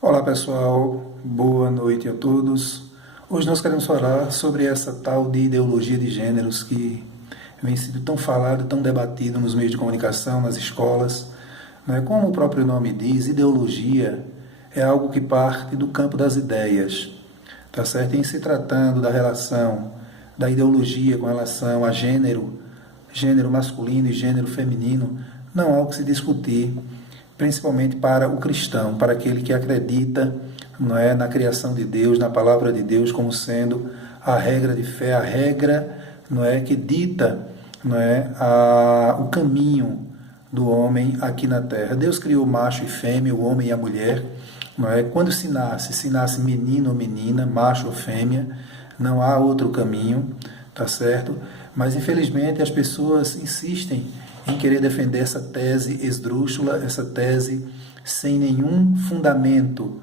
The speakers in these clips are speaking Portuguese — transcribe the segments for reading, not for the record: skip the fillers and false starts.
Olá pessoal, boa noite a todos. Hoje nós queremos falar sobre essa tal de ideologia de gêneros que vem sido tão falado, tão debatido nos meios de comunicação, nas escolas. Como o próprio nome diz, ideologia é algo que parte do campo das ideias, tá certo? Em se tratando da relação da ideologia com relação a gênero, gênero masculino e gênero feminino, não há o que se discutir, principalmente para o cristão, para aquele que acredita, não é, na criação de Deus, na palavra de Deus como sendo a regra de fé, a regra, não é, que dita, não é, o caminho do homem aqui na terra. Deus criou macho e fêmea, o homem e a mulher, não é? Quando se nasce menino ou menina, macho ou fêmea, não há outro caminho, tá certo? Mas infelizmente as pessoas insistem em querer defender essa tese esdrúxula, essa tese sem nenhum fundamento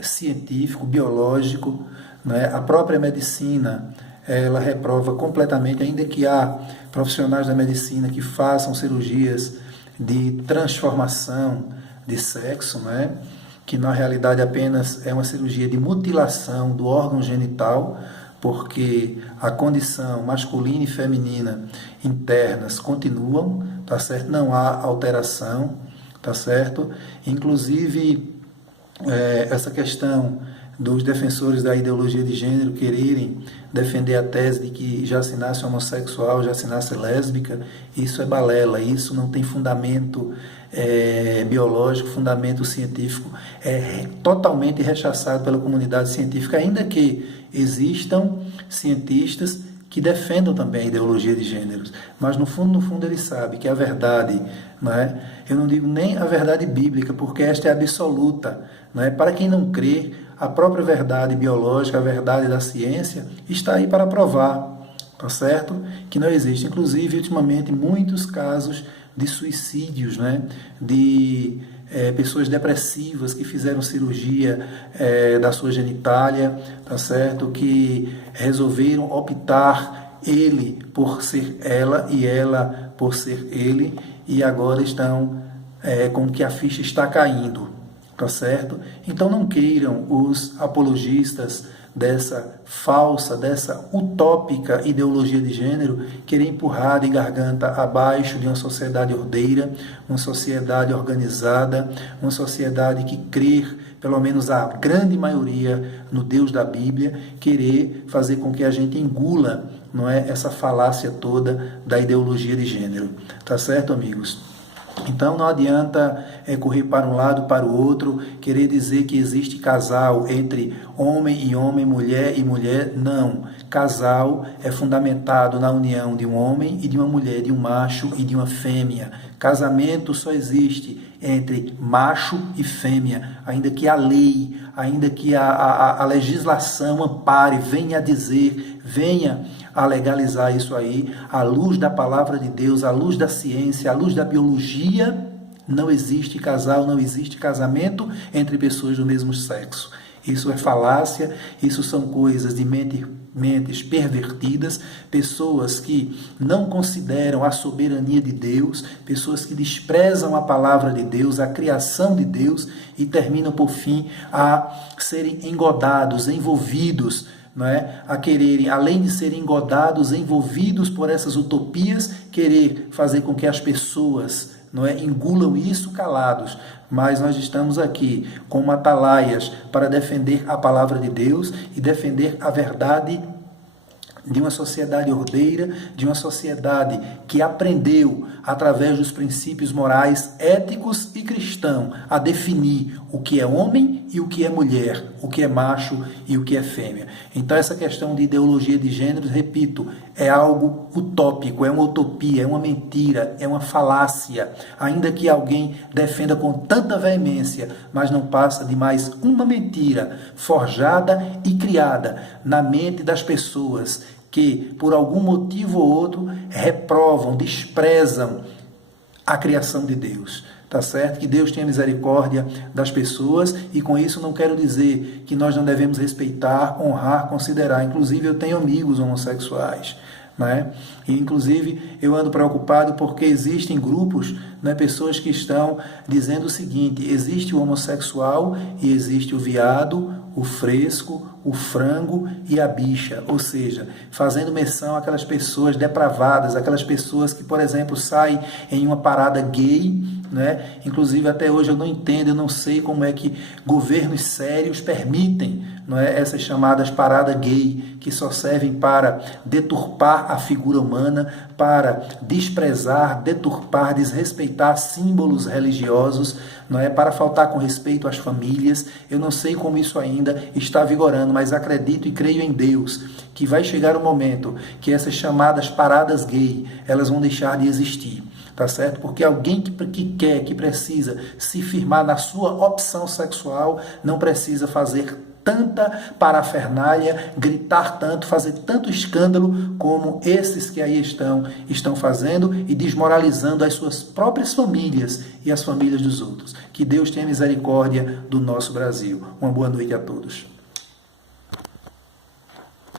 científico, biológico, né? A própria medicina, ela reprova completamente, ainda que há profissionais da medicina que façam cirurgias de transformação de sexo, né? Que na realidade apenas é uma cirurgia de mutilação do órgão genital, porque a condição masculina e feminina internas continuam, tá certo? Não há alteração, tá certo? Inclusive, essa questão dos defensores da ideologia de gênero quererem defender a tese de que já se nasce homossexual, já se nasce lésbica, isso é balela, isso não tem fundamento biológico, fundamento científico, é totalmente rechaçado pela comunidade científica, ainda que existam cientistas que defendam também a ideologia de gêneros, mas no fundo ele sabe que a verdade, não é? Eu não digo nem a verdade bíblica, porque esta é absoluta, não é? Para quem não crê, a própria verdade biológica, a verdade da ciência, está aí para provar, tá certo? Que não existe. Inclusive, ultimamente, muitos casos de suicídios, né? De pessoas depressivas que fizeram cirurgia da sua genitália, tá certo? Que resolveram optar ele por ser ela e ela por ser ele, e agora estão como que a ficha está caindo, tá certo? Então não queiram os apologistas dessa falsa, dessa utópica ideologia de gênero querer empurrar de garganta abaixo de uma sociedade ordeira, uma sociedade organizada, uma sociedade que crê, pelo menos a grande maioria, no Deus da Bíblia, querer fazer com que a gente engula, não é, essa falácia toda da ideologia de gênero. Tá certo, amigos? Então não adianta correr para um lado, para o outro, querer dizer que existe casal entre homem e homem, mulher e mulher. Não. Casal é fundamentado na união de um homem e de uma mulher, de um macho e de uma fêmea. Casamento só existe entre macho e fêmea, ainda que a lei, ainda que a legislação ampare, venha a dizer, venha a legalizar isso aí, à luz da palavra de Deus, à luz da ciência, à luz da biologia, não existe casal, não existe casamento entre pessoas do mesmo sexo. Isso é falácia, isso são coisas de mentes pervertidas, pessoas que não consideram a soberania de Deus, pessoas que desprezam a palavra de Deus, a criação de Deus, e terminam por fim a serem engodados, envolvidos, não é? A quererem, além de serem engodados, envolvidos por essas utopias, querer fazer com que as pessoas, não é, engulam isso calados. Mas nós estamos aqui como atalaias para defender a palavra de Deus e defender a verdade de uma sociedade ordeira, de uma sociedade que aprendeu, através dos princípios morais, éticos e cristãos, a definir o que é homem e o que é mulher, o que é macho e o que é fêmea. Então essa questão de ideologia de gêneros, repito, é algo utópico, é uma utopia, é uma mentira, é uma falácia, ainda que alguém defenda com tanta veemência, mas não passa de mais uma mentira forjada e criada na mente das pessoas que, por algum motivo ou outro, reprovam, desprezam a criação de Deus. Tá certo? Que Deus tenha misericórdia das pessoas, e com isso não quero dizer que nós não devemos respeitar, honrar, considerar. Inclusive eu tenho amigos homossexuais, né? E inclusive eu ando preocupado porque existem grupos, né, pessoas que estão dizendo o seguinte: existe o homossexual e existe o viado, o fresco, o frango e a bicha, ou seja, fazendo menção àquelas pessoas depravadas, aquelas pessoas que, por exemplo, saem em uma parada gay, né? Inclusive até hoje eu não entendo, eu não sei como é que governos sérios permitem, não é, essas chamadas paradas gay, que só servem para deturpar a figura humana, para desprezar, deturpar, desrespeitar símbolos religiosos, não é, para faltar com respeito às famílias. Eu não sei como isso ainda está vigorando, mas acredito e creio em Deus que vai chegar o momento que essas chamadas paradas gay, elas vão deixar de existir. Tá certo? Porque alguém que precisa se firmar na sua opção sexual, não precisa fazer tanta parafernália, gritar tanto, fazer tanto escândalo como esses que aí estão fazendo e desmoralizando as suas próprias famílias e as famílias dos outros. Que Deus tenha misericórdia do nosso Brasil. Uma boa noite a todos.